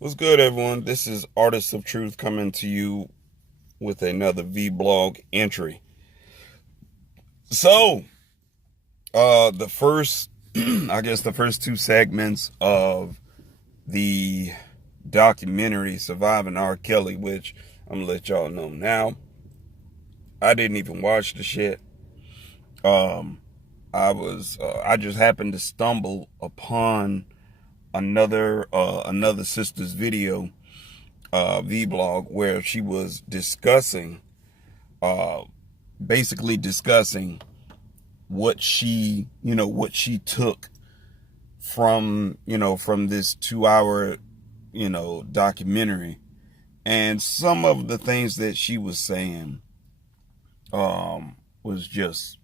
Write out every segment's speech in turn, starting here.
What's good, everyone? This is Artists of Truth coming to you with another vlog entry. So, the first, I guess the first two segments of the documentary Surviving R. Kelly, which I'm gonna let y'all know now. I didn't even watch the shit. I just happened to stumble upon another sister's video vlog where she was discussing basically discussing what she took from this 2 hour documentary, and some of the things that she was saying was just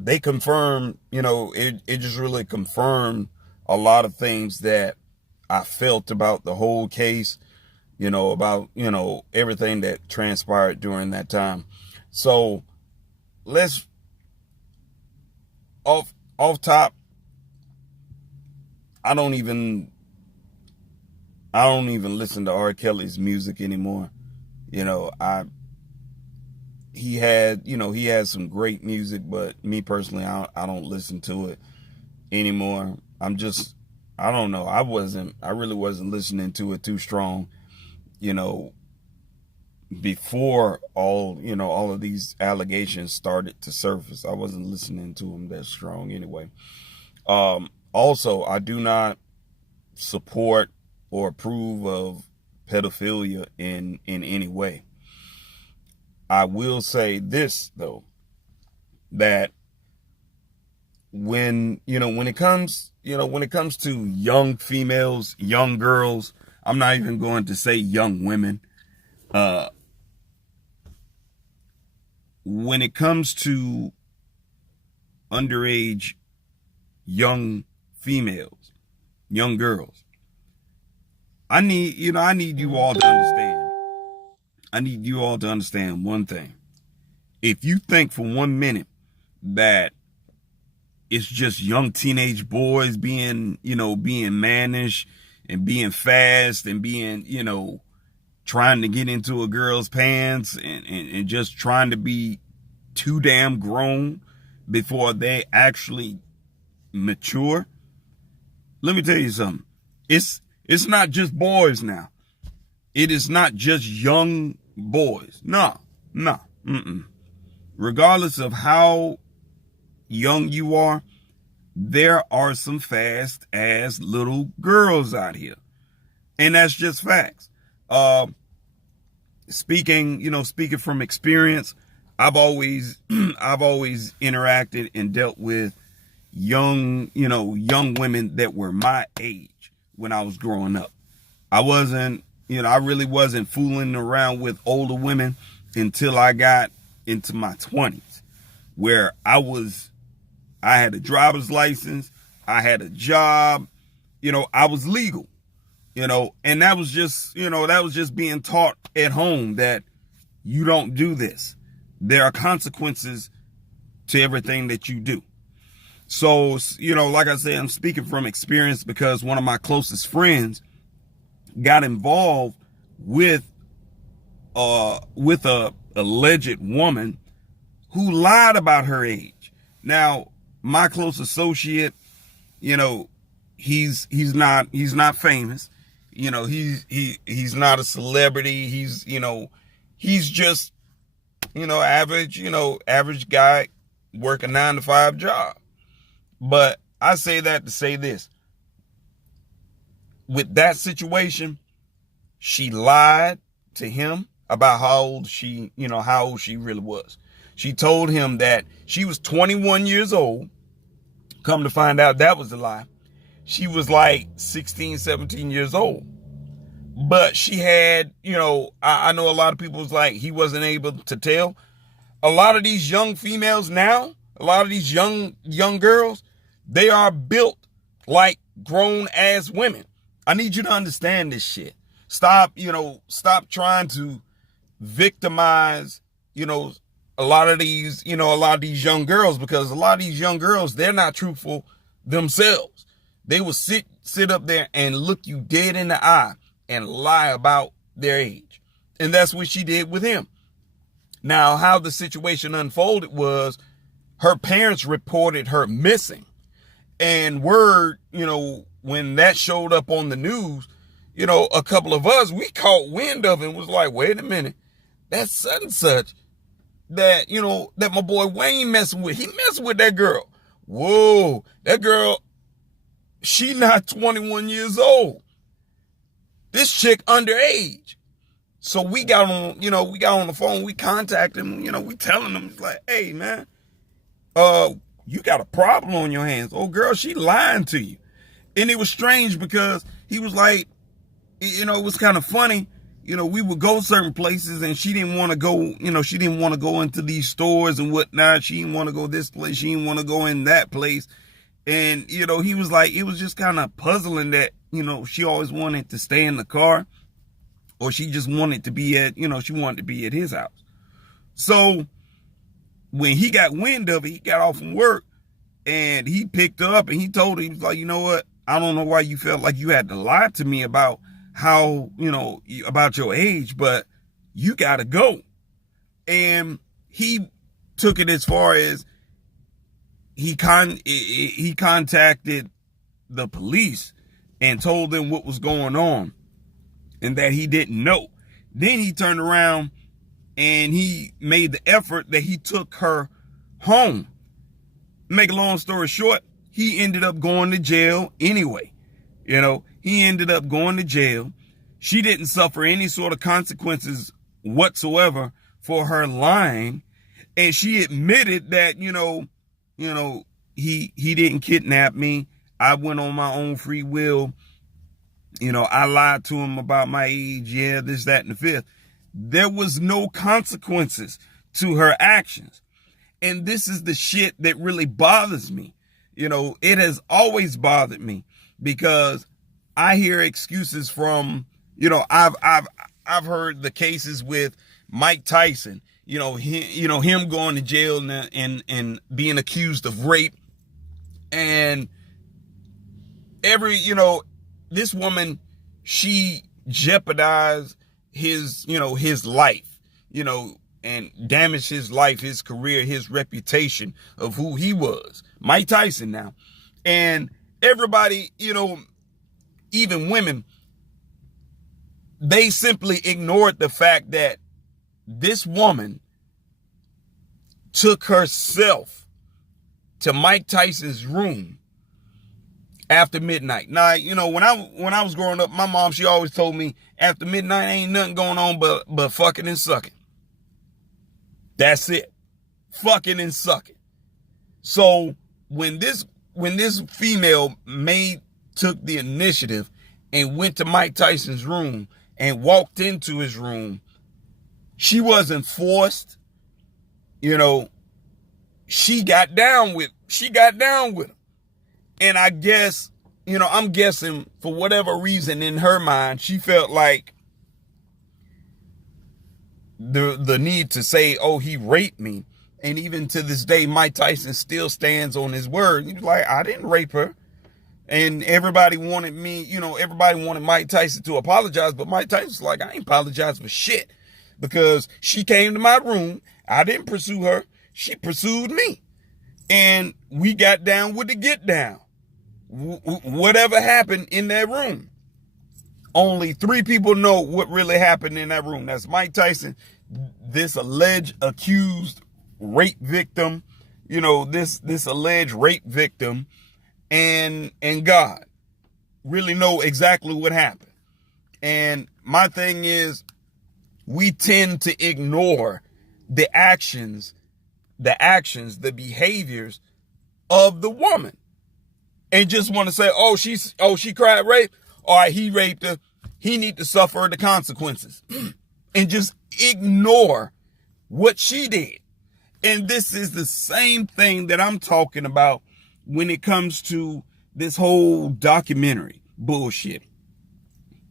they confirmed, it just really confirmed a lot of things that I felt about the whole case, about, everything that transpired during that time. So let's, off top, I don't even listen to R. Kelly's music anymore. He had some great music, but me personally, I don't listen to it anymore. I don't know. I really wasn't listening to it too strong, before all of these allegations started to surface. I wasn't listening to them that strong anyway. Also, I do not support or approve of pedophilia in any way. I will say this, though, that when it comes to young females, young girls, I'm not even going to say young women. When it comes to underage young females, young girls, I need you all to understand. I need you all to understand one thing. If you think for 1 minute that it's just young teenage boys being mannish and being fast and being, trying to get into a girl's pants and just trying to be too damn grown before they actually mature, let me tell you something. It's not just boys now. It is not just young boys. No. Regardless of how young you are, there are some fast ass little girls out here. And that's just facts. Speaking from experience, I've always interacted and dealt with young women that were my age when I was growing up. I really wasn't fooling around with older women until I got into my 20s, where I had a driver's license, I had a job, I was legal, and that was just being taught at home that you don't do this. There are consequences to everything that you do. So, like I said, I'm speaking from experience because one of my closest friends got involved with a alleged woman who lied about her age. Now, my close associate, he's not famous. He's not a celebrity. He's just, average guy work a 9-to-5 job. But I say that to say this. With that situation, she lied to him about how old she really was. She told him that she was 21 years old. Come to find out, that was a lie. She was like 16, 17 years old. But she had, I know a lot of people was like, he wasn't able to tell. A lot of these young females now, a lot of these young girls, they are built like grown ass women. I need you to understand this shit. Stop trying to victimize, a lot of these young girls, because a lot of these young girls, they're not truthful themselves. They will sit sit up there and look you dead in the eye and lie about their age. And that's what she did with him. Now, how the situation unfolded was her parents reported her missing. And word, when that showed up on the news, a couple of us, we caught wind of it and was like, wait a minute, that's such and such that, that my boy Wayne messing with. He messing with that girl. Whoa, that girl, she not 21 years old. This chick underage. So we got on the phone, we contacted him, we telling him, like, hey man, you got a problem on your hands. Oh girl, she lying to you. And it was strange because he was like, it was kind of funny. We would go certain places and she didn't want to go, she didn't want to go into these stores and whatnot. She didn't want to go this place. She didn't want to go in that place. And, he was like, it was just kind of puzzling that, she always wanted to stay in the car, or she just wanted to be at, she wanted to be at his house. So when he got wind of it, he got off from work and he picked her up and he told her, he was like, you know what? I don't know why you felt like you had to lie to me about how, about your age, but you got to go. And he took it as far as he contacted the police and told them what was going on and that he didn't know. Then he turned around and he made the effort that he took her home. Make a long story short, he ended up going to jail anyway. He ended up going to jail. She didn't suffer any sort of consequences whatsoever for her lying. And she admitted that, he didn't kidnap me. I went on my own free will. I lied to him about my age. Yeah, this, that, and the fifth. There was no consequences to her actions. And this is the shit that really bothers me. It has always bothered me because I hear excuses from, I've heard the cases with Mike Tyson, him going to jail and being accused of rape. And this woman, she jeopardized his life, and damaged his life, his career, his reputation of who he was. Mike Tyson now. And everybody, even women, they simply ignored the fact that this woman took herself to Mike Tyson's room after midnight. Now, when I was growing up, my mom, she always told me after midnight ain't nothing going on but fucking and sucking. That's it. Fucking and sucking. So when this female took the initiative and went to Mike Tyson's room and walked into his room, she wasn't forced. She got down with him. And I guess, I'm guessing for whatever reason in her mind, she felt like the need to say, oh, he raped me. And even to this day, Mike Tyson still stands on his word. He was like, I didn't rape her. And everybody wanted Mike Tyson to apologize. But Mike Tyson's like, I ain't apologize for shit. Because she came to my room. I didn't pursue her. She pursued me. And we got down with the get down. Whatever happened in that room. Only 3 people know what really happened in that room. That's Mike Tyson, this alleged accused rape victim, this alleged rape victim, and God really know exactly what happened. And my thing is, we tend to ignore the actions, the behaviors of the woman, and just want to say, she cried rape. All right, he raped her. He need to suffer the consequences, and just ignore what she did. And this is the same thing that I'm talking about when it comes to this whole documentary bullshit.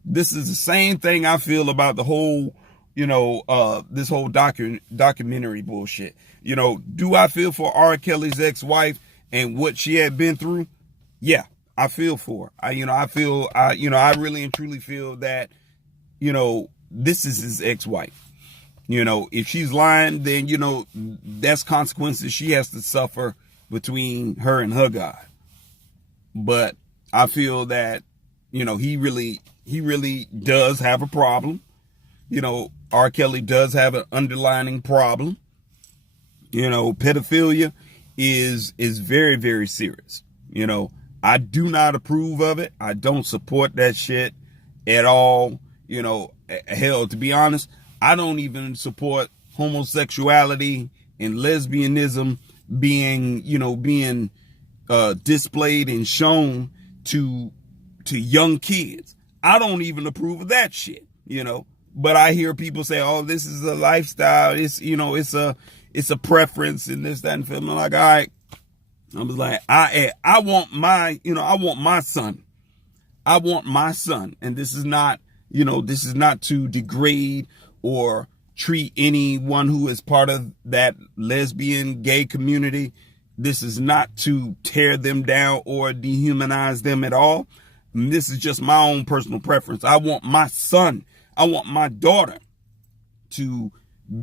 This is the same thing I feel about the whole, this whole documentary bullshit. Do I feel for R. Kelly's ex-wife and what she had been through? Yeah, I feel for her. I really and truly feel that, this is his ex-wife. If she's lying, then, that's consequences she has to suffer between her and her God. But I feel that, he really does have a problem. R. Kelly does have an underlying problem. Pedophilia is very, very serious. I do not approve of it. I don't support that shit at all. Hell, to be honest, I don't even support homosexuality and lesbianism being displayed and shown to young kids. I don't even approve of that shit, But I hear people say, "Oh, this is a lifestyle. It's a preference and this, that, and feeling like, all right." I was like, I want my son. I want my son. And this is not to degrade or treat anyone who is part of that lesbian, gay community. This is not to tear them down or dehumanize them at all. This is just my own personal preference. I want my son, I want my daughter to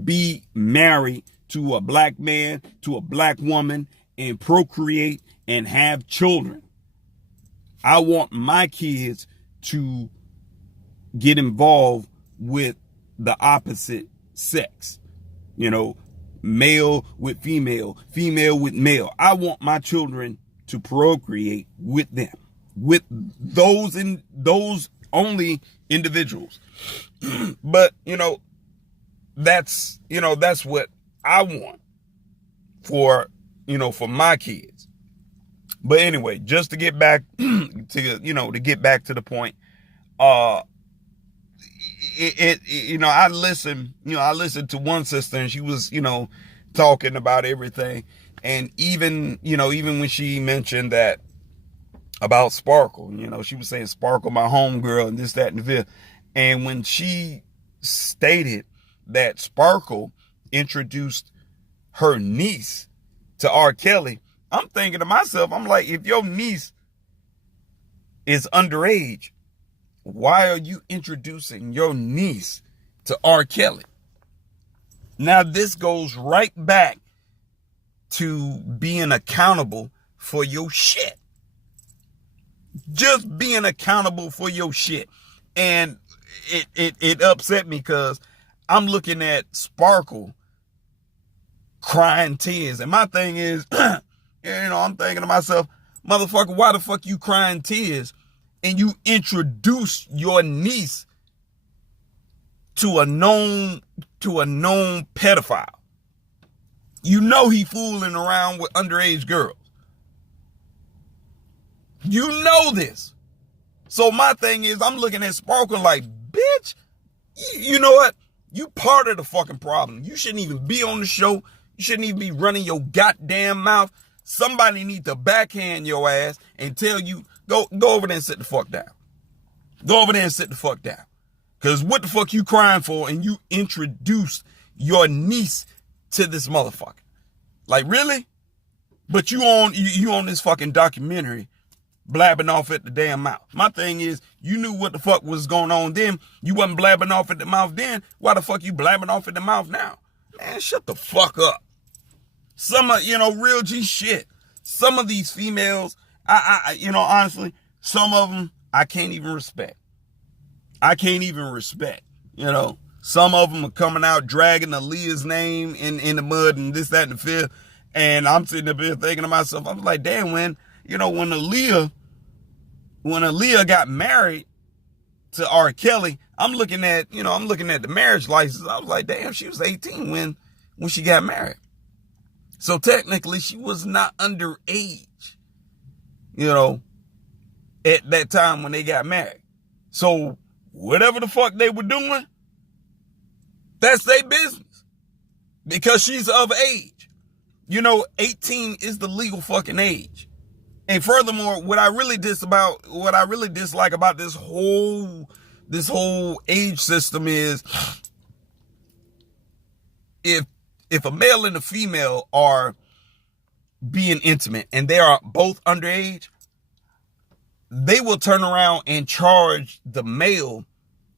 be married to a black man, to a black woman, and procreate and have children. I want my kids to get involved with the opposite sex. Male with female, female with male. I want my children to procreate with them, with those only individuals. But, that's what I want for my kids. But anyway, just to get back to get back to the point, I listened to one sister, and she was, talking about everything. And even when she mentioned that about Sparkle, she was saying Sparkle, my homegirl, and this, that, and the fifth. And when she stated that Sparkle introduced her niece to R. Kelly, I'm thinking to myself, I'm like, if your niece is underage, why are you introducing your niece to R. Kelly? Now, this goes right back to being accountable for your shit. Just being accountable for your shit. And it upset me because I'm looking at Sparkle crying tears. And my thing is, I'm thinking to myself, motherfucker, why the fuck you crying tears and you introduce your niece to a known pedophile? He fooling around with underage girls. You know this. So my thing is, I'm looking at Sparkle like, bitch, you know what? You part of the fucking problem. You shouldn't even be on the show. You shouldn't even be running your goddamn mouth. Somebody need to backhand your ass and tell you, go over there and sit the fuck down. Go over there and sit the fuck down. Because what the fuck you crying for, and you introduced your niece to this motherfucker? Like, really? But you on this fucking documentary blabbing off at the damn mouth. My thing is, you knew what the fuck was going on then. You wasn't blabbing off at the mouth then. Why the fuck you blabbing off at the mouth now? Man, shut the fuck up. Some of, real G shit. Some of these females, honestly, some of them I can't even respect. Some of them are coming out dragging Aaliyah's name in the mud and this, that, and the fifth. And I'm sitting up here thinking to myself, I was like, damn, when Aaliyah got married to R. Kelly, I'm looking at the marriage license. I was like, damn, she was 18 when she got married. So technically she was not underage, at that time when they got married. So whatever the fuck they were doing, that's their business. Because she's of age. 18 is the legal fucking age. And furthermore, what I really dislike about this whole age system is, if a male and a female are being intimate and they are both underage, they will turn around and charge the male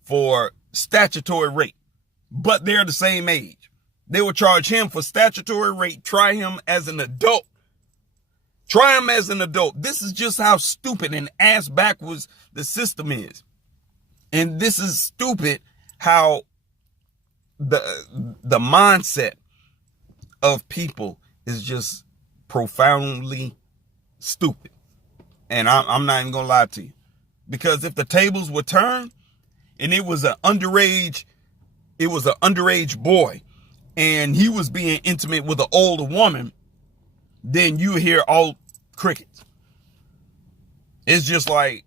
for statutory rape, but they're the same age. They will charge him for statutory rape, try him as an adult. Try him as an adult. This is just how stupid and ass backwards the system is. And this is stupid how the mindset of people is just profoundly stupid. And I'm not even gonna lie to you. Because if the tables were turned and it was an underage boy and he was being intimate with an older woman, then you hear all crickets. It's just like,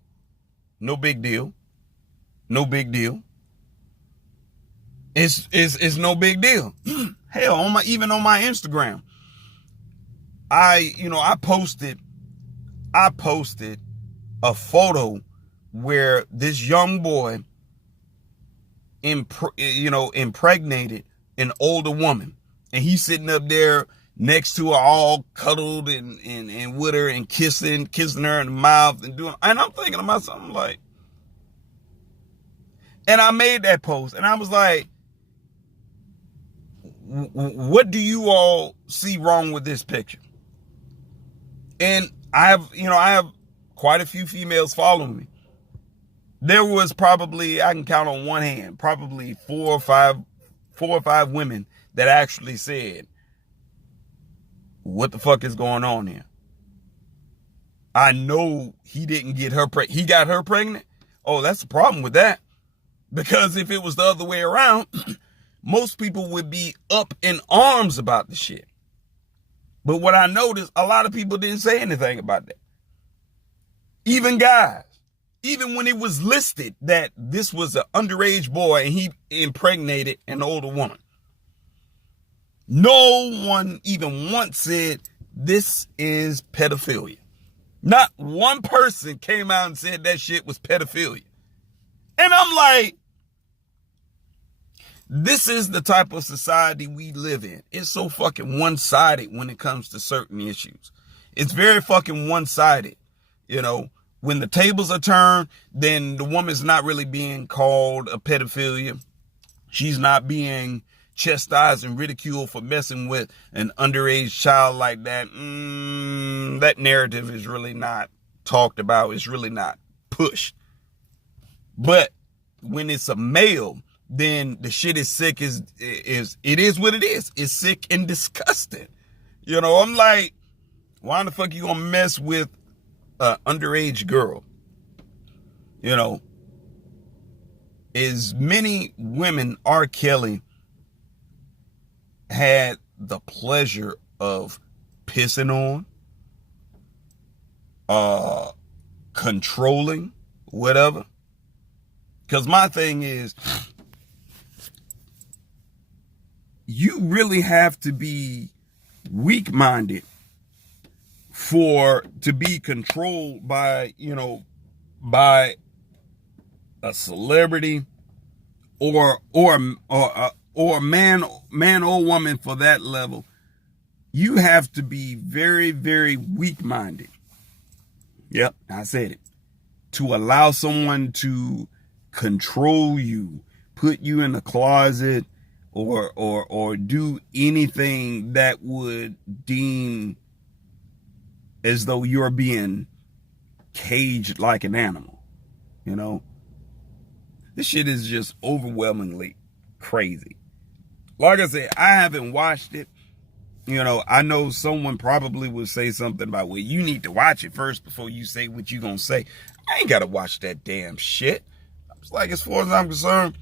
no big deal. No big deal. It's no big deal. Hell, even on my Instagram, I posted a photo where this young boy impregnated an older woman, and he's sitting up there next to her, all cuddled and with her and kissing her in the mouth and I'm thinking to myself, I'm like, and I made that post and I was like, what do you all see wrong with this picture? And I have quite a few females following me. There was probably, I can count on one hand, probably four or five women that actually said, what the fuck is going on here? I know he didn't get her pregnant. He got her pregnant. Oh, that's the problem with that. Because if it was the other way around, most people would be up in arms about the shit. But what I noticed, a lot of people didn't say anything about that. Even guys. Even when it was listed that this was an underage boy and he impregnated an older woman. No one even once said this is pedophilia. Not one person came out and said that shit was pedophilia. And I'm like, this is the type of society we live in. It's so fucking one-sided when it comes to certain issues. It's very fucking one-sided. When the tables are turned, then the woman's not really being called a pedophilia. She's not being chastised and ridiculed for messing with an underage child like that. That narrative is really not talked about. It's really not pushed. But when it's a male, then the shit is sick. It is what it is. It's sick and disgusting. I'm like, why the fuck you gonna mess with an underage girl? As many women R. Kelly had the pleasure of pissing on, controlling, whatever. Because my thing is, you really have to be weak-minded to be controlled by a celebrity or a man or woman for that level. You have to be very, very weak-minded. Yep, I said it. To allow someone to control you, put you in a closet, or do anything that would deem as though you're being caged like an animal. This shit is just overwhelmingly crazy. Like I said, I haven't watched it. I know someone probably would say something about, well, you need to watch it first before you say what you gonna say. I ain't gotta watch that damn shit. I was like, as far as I'm concerned,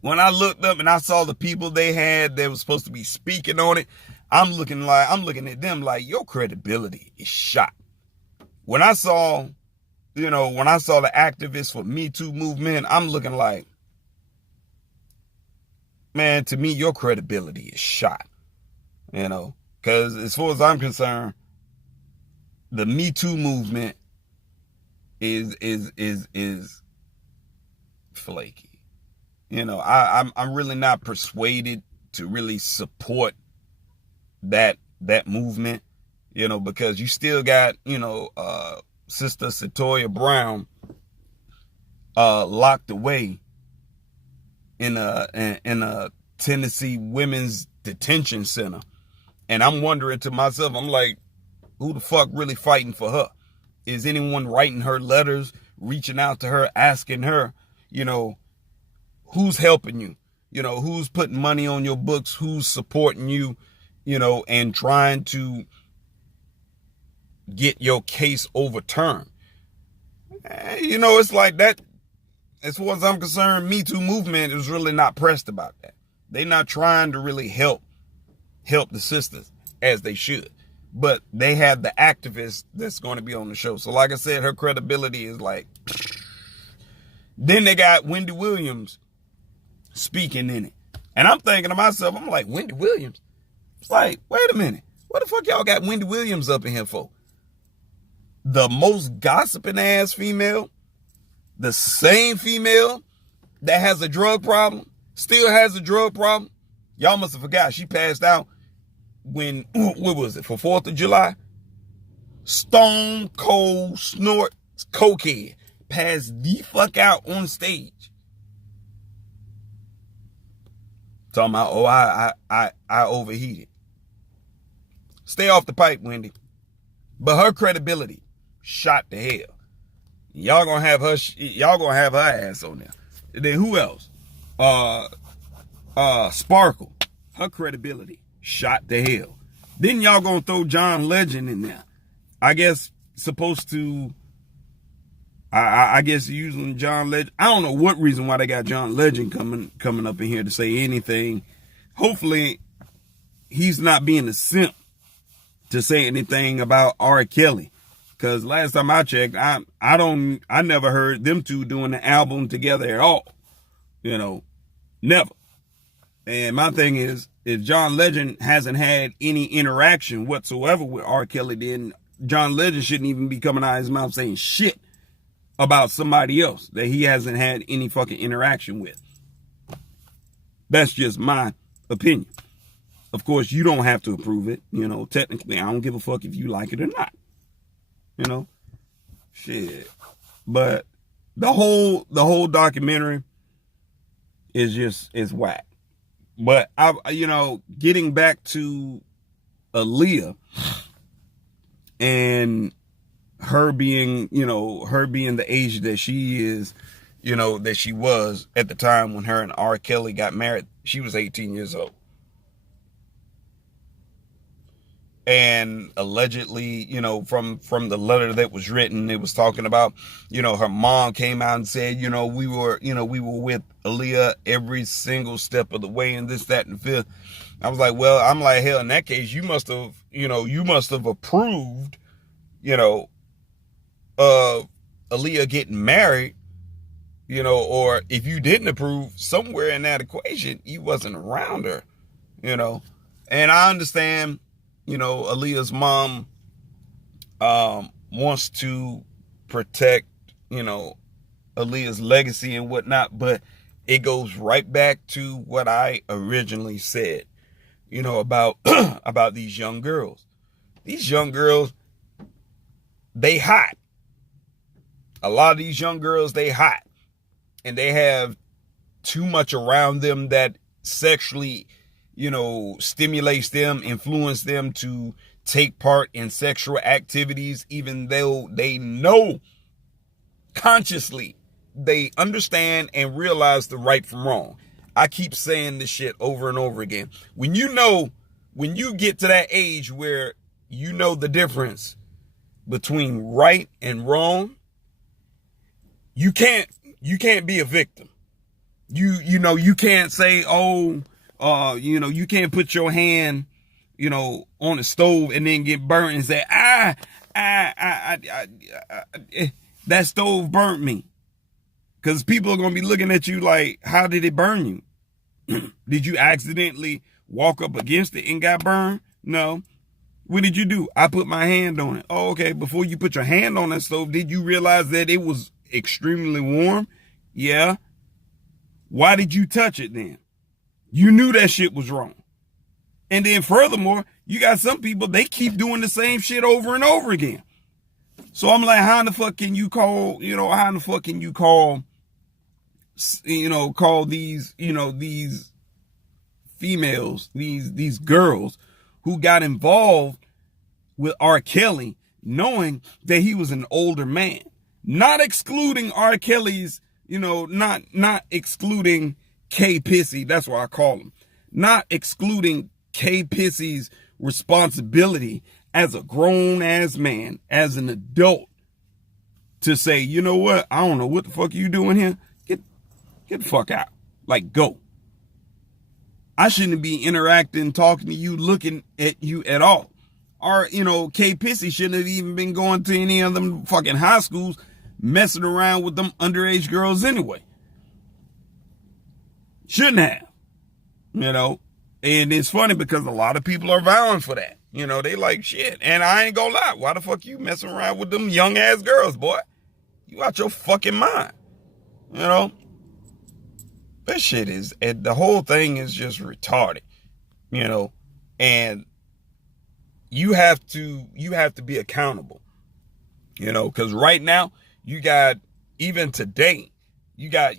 when I looked up and I saw the people they had that was supposed to be speaking on it, I'm looking at them like, your credibility is shot. When I saw the activists for Me Too movement, I'm looking like, man, to me, your credibility is shot. Because as far as I'm concerned, the Me Too movement is flaky. I'm really not persuaded to really support that movement, because you still got, Sister Satoya Brown locked away in a Tennessee women's detention center. And I'm wondering to myself, I'm like, who the fuck really fighting for her? Is anyone writing her letters, reaching out to her, asking her, who's helping you? Who's putting money on your books? Who's supporting you, and trying to get your case overturned? It's like that. As far as I'm concerned, Me Too movement is really not pressed about that. They're not trying to really help the sisters as they should. But they have the activists that's going to be on the show. So like I said, her credibility is like... Then they got Wendy Williams speaking in it. And I'm thinking to myself, I'm like, Wendy Williams? It's like, wait a minute. What the fuck y'all got Wendy Williams up in here for? The most gossiping ass female, the same female that has a drug problem, still has a drug problem. Y'all must have forgot she passed out when, what was it, for 4th of July? Stone cold snort cokehead passed the fuck out on stage. Talking about, I overheated. Stay off the pipe, Wendy. But her credibility shot to hell. Y'all gonna have her ass on there. And then who else? Sparkle. Her credibility shot to hell. Then y'all gonna throw John Legend in there. I guess supposed to. I guess using John Legend. I don't know what reason why they got John Legend coming up in here to say anything. Hopefully, he's not being a simp to say anything about R. Kelly. Because last time I checked, I never heard them two doing an album together at all. Never. And my thing is, if John Legend hasn't had any interaction whatsoever with R. Kelly, then John Legend shouldn't even be coming out of his mouth saying shit about somebody else that he hasn't had any fucking interaction with. That's just my opinion. Of course, you don't have to approve it. Technically, I don't give a fuck if you like it or not. Shit. But the whole documentary is whack. But getting back to Aaliyah and her being the age that she is, that she was at the time when her and R. Kelly got married, she was 18 years old. And allegedly, from the letter that was written, it was talking about, her mom came out and said, we were with Aaliyah every single step of the way, and this, that, and the fifth. I was like, well, hell, in that case, you must have approved, of Aaliyah getting married, or if you didn't approve, somewhere in that equation, you wasn't around her, and I understand, Aaliyah's mom wants to protect, Aaliyah's legacy and whatnot, but it goes right back to what I originally said, about about these young girls. These young girls, they hot. A lot of these young girls, they hot. And they have too much around them that sexually stimulates them, influence them to take part in sexual activities, even though they know consciously, they understand and realize the right from wrong. I keep saying this shit over and over again. When you get to that age where you know the difference between right and wrong, you can't be a victim. You can't say, you can't put your hand, on the stove and then get burnt and say, that stove burnt me. Because people are going to be looking at you like, how did it burn you? Did you accidentally walk up against it and got burned? No. What did you do? I put my hand on it. Oh, okay. Before you put your hand on that stove, did you realize that it was extremely warm? Yeah. Why did you touch it then? You knew that shit was wrong. And then furthermore, you got some people, they keep doing the same shit over and over again. So I'm like, how in the fuck can you call, how in the fuck can you call, call these, these females, these girls who got involved with R. Kelly, knowing that he was an older man, not excluding R. Kelly's, not excluding kpissy, that's what I call him, not excluding kpissy's responsibility as a grown ass man, as an adult, to say, you know what, I don't know what the fuck you doing here. Get the fuck out. Like, go. I shouldn't be interacting, talking to you, looking at you at all. Or, kpissy shouldn't have even been going to any of them fucking high schools, messing around with them underage girls anyway. Shouldn't have. And it's funny because a lot of people are vowing for that. They like, shit. And I ain't gonna lie. Why the fuck you messing around with them young ass girls, boy? You out your fucking mind. This shit is, the whole thing is just retarded. And you have to be accountable. Because right now, you got, even today, you got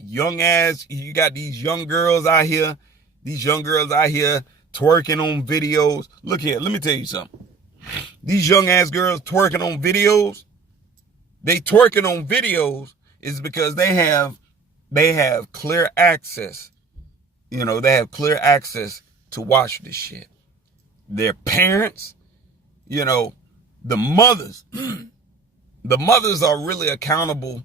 these young girls out here, twerking on videos. Look here, let me tell you something. These young ass girls twerking on videos, they twerking on videos is because they have clear access. They have clear access to watch this shit. Their parents, the mothers, the mothers are really accountable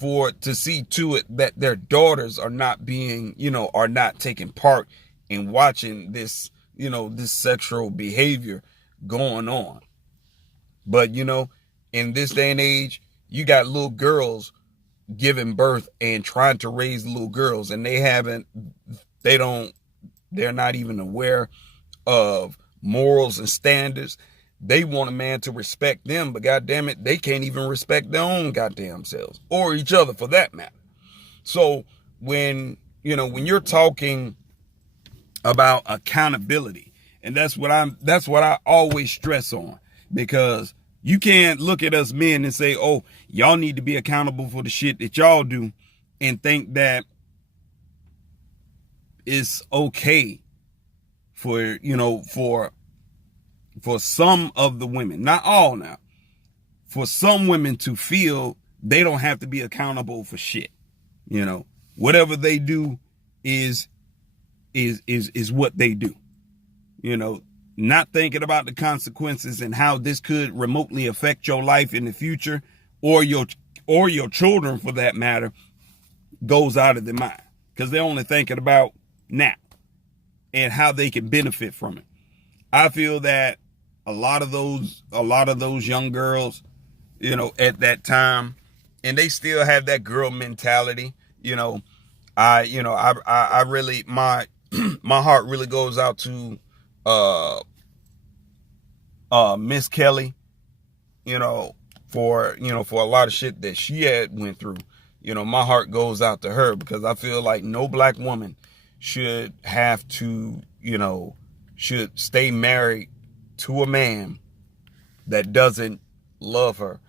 to see to it that their daughters are not being, are not taking part in watching this, this sexual behavior going on. But, in this day and age, you got little girls giving birth and trying to raise little girls, and they're not even aware of morals and standards. They want a man to respect them, but goddamn it, they can't even respect their own goddamn selves, or each other for that matter. So when you're talking about accountability, and that's what I always stress on, because you can't look at us men and say, oh, y'all need to be accountable for the shit that y'all do, and think that it's okay for some of the women, not all now, for some women to feel they don't have to be accountable for shit. Whatever they do is what they do. Not thinking about the consequences and how this could remotely affect your life in the future, or your children for that matter, goes out of their mind, because they're only thinking about now and how they can benefit from it. I feel that a lot of those young girls, at that time, and they still have that girl mentality. I really, my heart really goes out to Miss Kelly, for a lot of shit that she had went through. My heart goes out to her, because I feel like no black woman should have to, should stay married to a man that doesn't love her,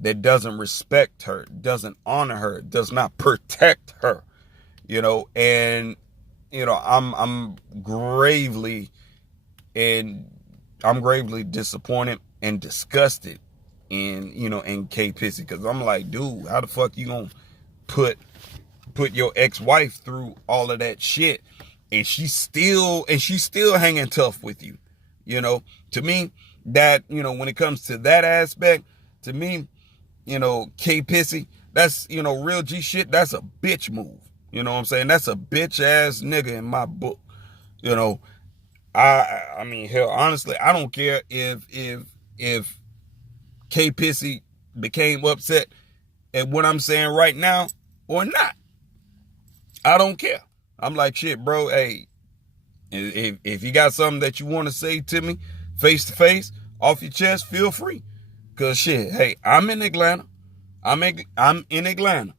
that doesn't respect her, doesn't honor her, does not protect her, and I'm gravely disappointed and disgusted in kpissy, because I'm like, dude, how the fuck you gonna put your ex-wife through all of that shit, and she's still hanging tough with you. To me, that, when it comes to that aspect, to me, kpissy, that's, real G shit, that's a bitch move. You know what I'm saying? That's a bitch ass nigga in my book. I mean, hell, honestly, I don't care if kpissy became upset at what I'm saying right now or not. I don't care. I'm like, shit, bro, hey, if you got something that you want to say to me face to face, off your chest, feel free. Cause shit, hey, I'm in Atlanta. I'm in Atlanta.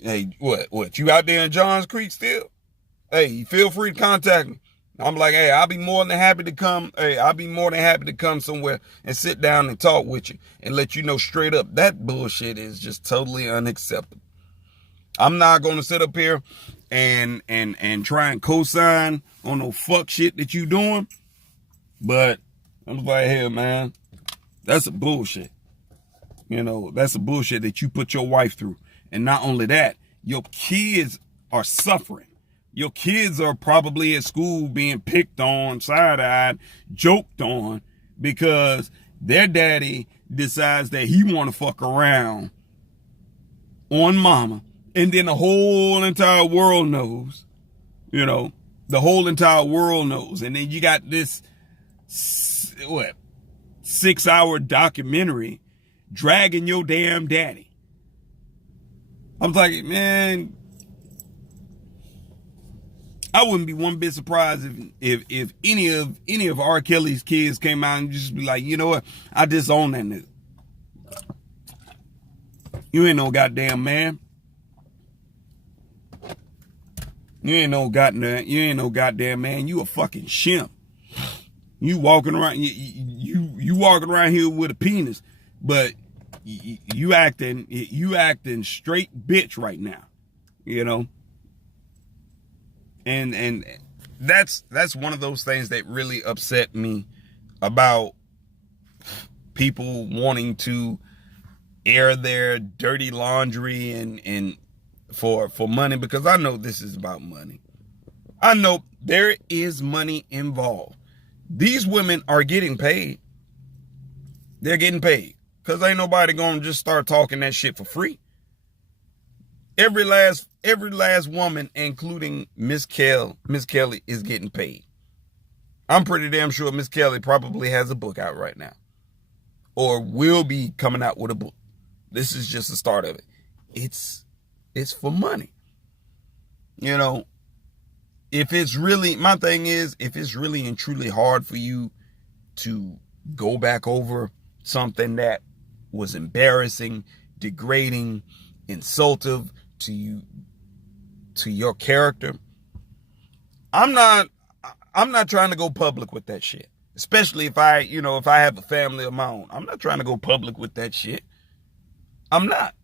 Hey, what? You out there in Johns Creek still? Hey, feel free to contact me. I'm like, hey, I'll be more than happy to come. Hey, I'll be more than happy to come somewhere and sit down and talk with you and let you know straight up that bullshit is just totally unacceptable. I'm not gonna sit up here and try and co-sign on no fuck shit that you doing. But I'm like, hey man, that's a bullshit. You know, that's a bullshit that you put your wife through. And not only that, your kids are suffering. Your kids are probably at school being picked on, side-eyed, joked on because their daddy decides that he want to fuck around on mama. And then the whole entire world knows, you know, the whole entire world knows. And then you got this, 6-hour documentary dragging your damn daddy. I'm like, man, I wouldn't be one bit surprised if any of R. Kelly's kids came out and just be like, you know what, I disown that nigga. You ain't no goddamn man. You ain't no goddamn man. You a fucking shimp. You walking around you walking around here with a penis, but you acting straight bitch right now, you know. And that's one of those things that really upset me about people wanting to air their dirty laundry and for money, because I know this is about money. I know there is money involved. These women are getting paid. They're getting paid because ain't nobody gonna just start talking that shit for free. Every last woman, including Miss Kelly, is getting paid. I'm pretty damn sure Miss Kelly probably has a book out right now, or will be coming out with a book. This is just the start of it. It's for money. You know, if it's really and truly hard for you to go back over something that was embarrassing, degrading, insultive to you, to your character, I'm not trying to go public with that shit. Especially if I have a family of my own. I'm not trying to go public with that shit. I'm not.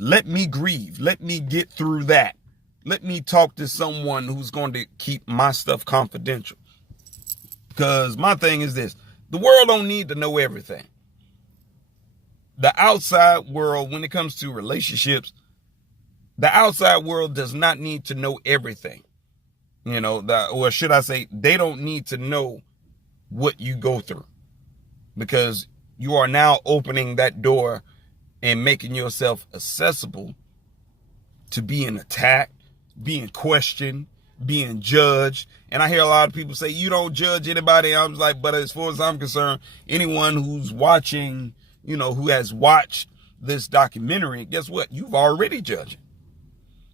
Let me grieve. Let me get through that. Let me talk to someone who's going to keep my stuff confidential. Because my thing is this. The world don't need to know everything. The outside world, when it comes to relationships, the outside world does not need to know everything. You know, or should I say, they don't need to know what you go through. Because you are now opening that door and making yourself accessible to being attacked, being questioned, being judged. And I hear a lot of people say, you don't judge anybody. I was like, but as far as I'm concerned, anyone who's watching, you know, who has watched this documentary, guess what? You've already judged.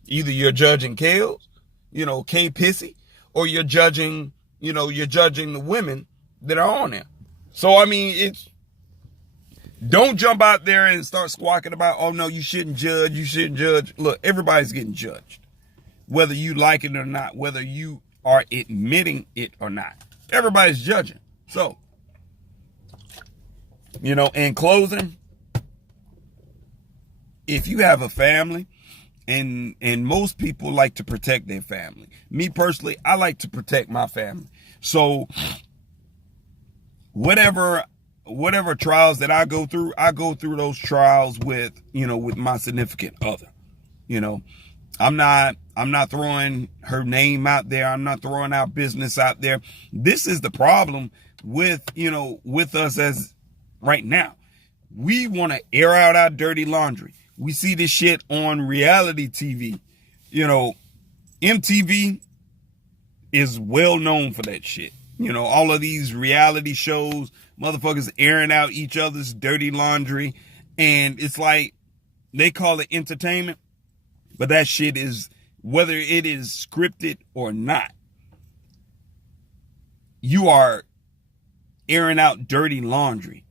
Either you're judging Kales, you know, kpissy, or you're judging the women that are on there. So, I mean, don't jump out there and start squawking about, oh no, you shouldn't judge. Look, everybody's getting judged. Whether you like it or not, whether you are admitting it or not. Everybody's judging. So, you know, in closing, if you have a family, and most people like to protect their family. Me personally, I like to protect my family. So whatever trials that I go through those trials with my significant other. You know, I'm not throwing her name out there. I'm not throwing our business out there. This is the problem with us as right now. We want to air out our dirty laundry. We see this shit on reality TV. You know, MTV is well known for that shit. You know, all of these reality shows, motherfuckers airing out each other's dirty laundry. And it's like, they call it entertainment. But that shit is, whether it is scripted or not, you are airing out dirty laundry.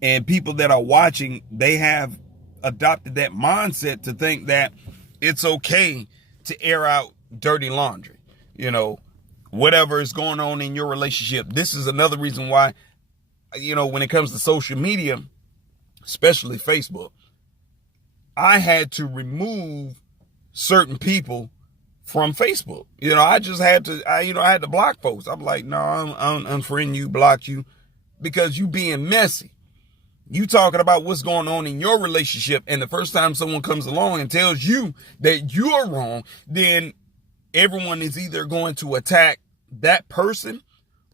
And people that are watching, they have adopted that mindset to think that it's okay to air out dirty laundry. You know, whatever is going on in your relationship. This is another reason why, you know, when it comes to social media, especially Facebook, I had to remove certain people from Facebook. You know, I just had to, I had to block folks. I'm like, no, I'm unfriend you, block you, because you being messy. You talking about what's going on in your relationship, and the first time someone comes along and tells you that you're wrong, then everyone is either going to attack that person,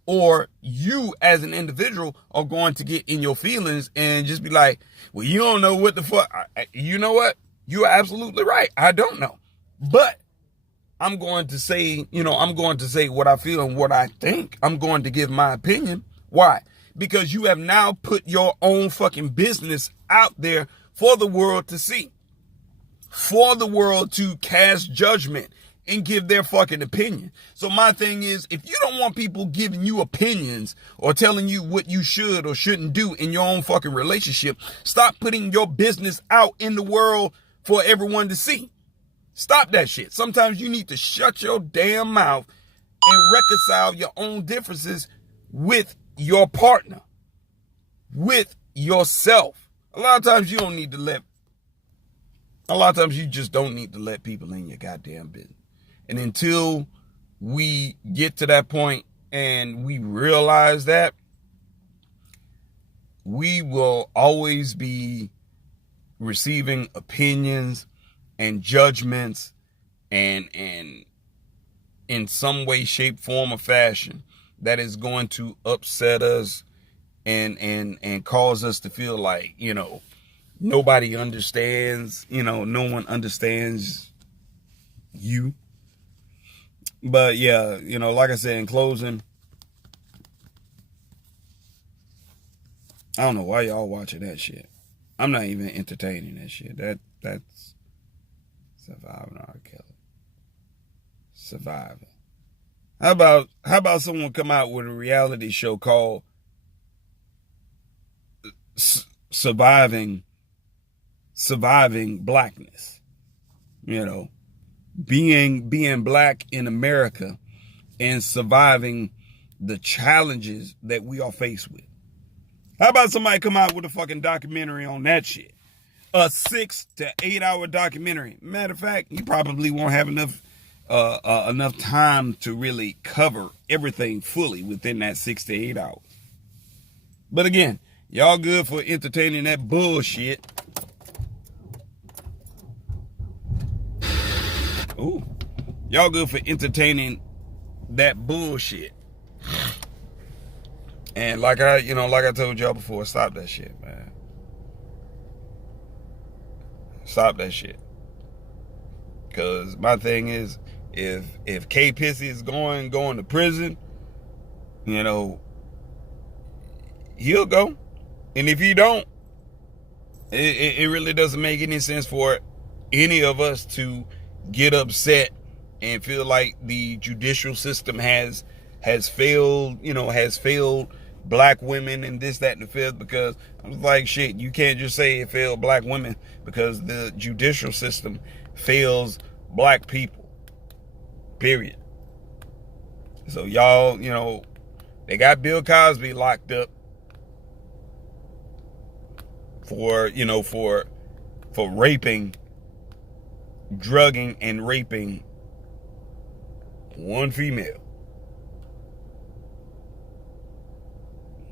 or you as an individual are going to get in your feelings and just be like, well, you don't know what the fuck. You know what? You're absolutely right. I don't know. But I'm going to say, I'm going to say what I feel and what I think. I'm going to give my opinion. Why? Because you have now put your own fucking business out there for the world to see, for the world to cast judgment and give their fucking opinion. So my thing is, if you don't want people giving you opinions or telling you what you should or shouldn't do in your own fucking relationship, stop putting your business out in the world for everyone to see. Stop that shit. Sometimes you need to shut your damn mouth and reconcile your own differences with your partner, with yourself. A lot of times you just don't need to let people in your goddamn business. And until we get to that point and we realize that, we will always be receiving opinions and judgments and in some way, shape, form, or fashion that is going to upset us and cause us to feel like, nobody understands, no one understands you. But yeah, like I said, in closing, I don't know why y'all watching that shit. I'm not even entertaining that shit. That's Surviving R. Kelly. Surviving. How about someone come out with a reality show called Surviving Blackness? Being black in America and surviving the challenges that we are faced with. How about somebody come out with a fucking documentary on that shit? A 6 to 8 hour documentary. Matter of fact, you probably won't have enough time to really cover everything fully within that 6 to 8 hours. But again, y'all good for entertaining that bullshit. Ooh, y'all good for entertaining that bullshit. And like I told y'all before, stop that shit, man. Stop that shit. Cause my thing is, if kpissy is going to prison, he'll go. And if he don't, it really doesn't make any sense for any of us to get upset and feel like the judicial system has failed, has failed black women and this, that, and the fifth, because I was like, shit, you can't just say it failed black women, because the judicial system fails black people, period. So y'all, they got Bill Cosby locked up for raping, drugging, and raping one female.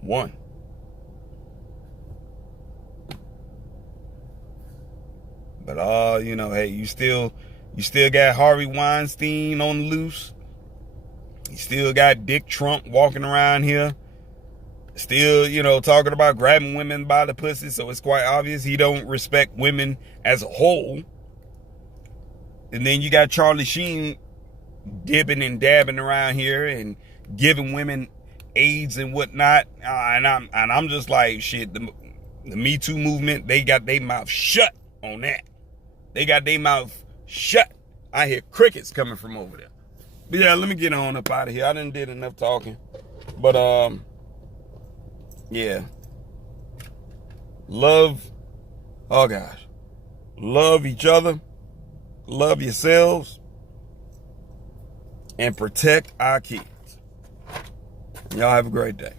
One. But hey, you still got Harvey Weinstein on the loose. You still got Dick Trump walking around here. Still, talking about grabbing women by the pussy. So it's quite obvious he don't respect women as a whole. And then you got Charlie Sheen dipping and dabbing around here and giving women AIDS and whatnot. And I'm just like, shit, the Me Too movement, they got their mouth shut on that. They got their mouth shut. I hear crickets coming from over there. But yeah, let me get on up out of here. I done did enough talking. But yeah. Love each other. Love yourselves. and protect our kids. Y'all have a great day.